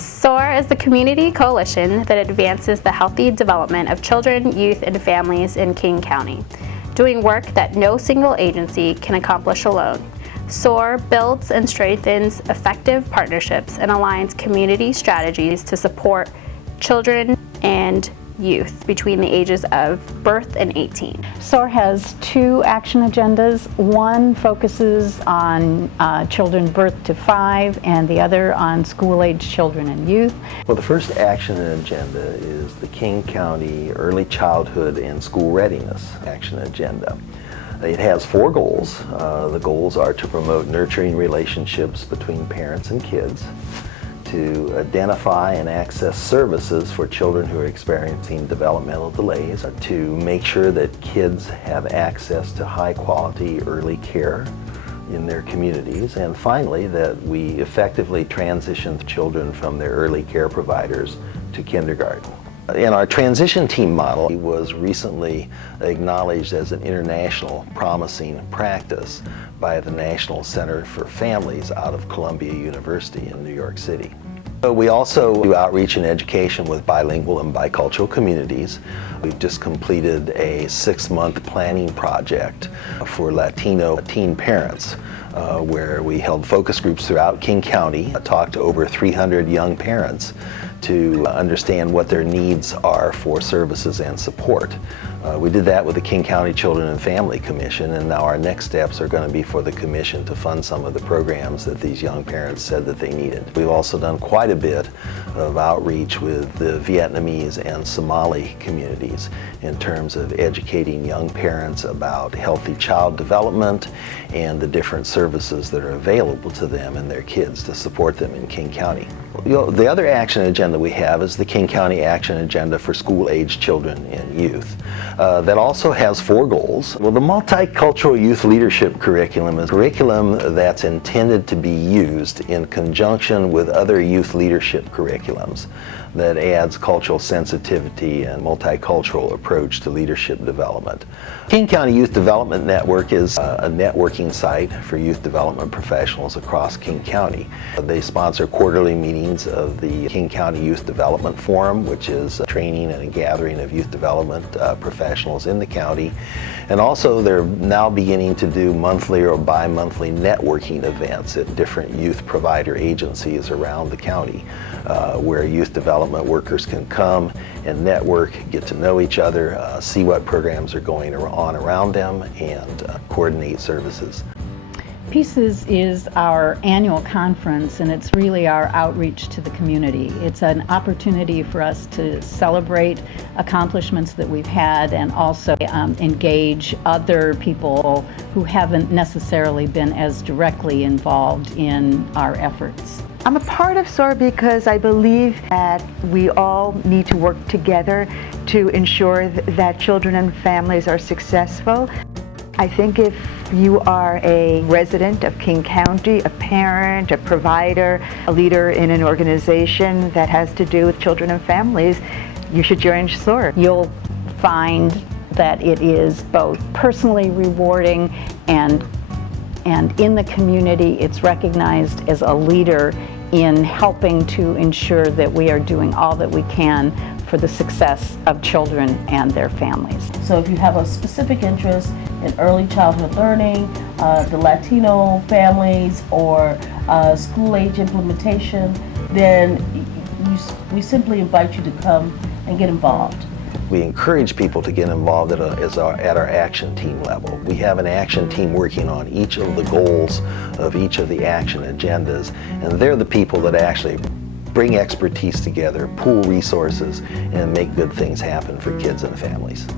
SOAR is the community coalition that advances the healthy development of children, youth, and families in King County, doing work that no single agency can accomplish alone. SOAR builds and strengthens effective partnerships and aligns community strategies to support children and youth between the ages of birth and 18. SOAR has two action agendas. One focuses on children birth to 5 and the other on school-age children and youth. Well, the first action agenda is the King County Early Childhood and School Readiness Action Agenda. It has 4 goals. The goals are to promote nurturing relationships between parents and kids, to identify and access services for children who are experiencing developmental delays, to make sure that kids have access to high-quality early care in their communities, and finally, that we effectively transition children from their early care providers to kindergarten. And our transition team model was recently acknowledged as an international promising practice by the National Center for Families out of Columbia University in New York City. We also do outreach and education with bilingual and bicultural communities. We've just completed a 6-month planning project for Latino teen parents, where we held focus groups throughout King County, talked to over 300 young parents to understand what their needs are for services and support. We did that with the King County Children and Family Commission, and now our next steps are going to be for the Commission to fund some of the programs that these young parents said that they needed. We've also done quite a bit of outreach with the Vietnamese and Somali communities in terms of educating young parents about healthy child development and the different services that are available to them and their kids to support them in King County. You know, the other action agenda we have is the King County Action Agenda for School-Aged Children and Youth. That also has 4 goals. Well, the Multicultural Youth Leadership Curriculum is a curriculum that's intended to be used in conjunction with other youth leadership curriculums that adds cultural sensitivity and multicultural approach to leadership development. King County Youth Development Network is a networking site for youth development professionals across King County. They sponsor quarterly meetings of the King County Youth Development Forum, which is a training and a gathering of youth development professionals in the county. And also they're now beginning to do monthly or bi-monthly networking events at different youth provider agencies around the county, where youth development workers can come and network, get to know each other, see what programs are going on around them, and coordinate services. Pieces is our annual conference, and it's really our outreach to the community. It's an opportunity for us to celebrate accomplishments that we've had and also engage other people who haven't necessarily been as directly involved in our efforts. I'm a part of SOAR because I believe that we all need to work together to ensure that children and families are successful. I think if you are a resident of King County, a parent, a provider, a leader in an organization that has to do with children and families, you should join SOAR. You'll find that it is both personally rewarding and in the community it's recognized as a leader in helping to ensure that we are doing all that we can for the success of children and their families. So if you have a specific interest in early childhood learning, the Latino families, or school-age implementation, then we simply invite you to come and get involved. We encourage people to get involved at our action team level. We have an action team working on each of the goals of each of the action agendas, and they're the people that actually bring expertise together, pool resources, and make good things happen for kids and families.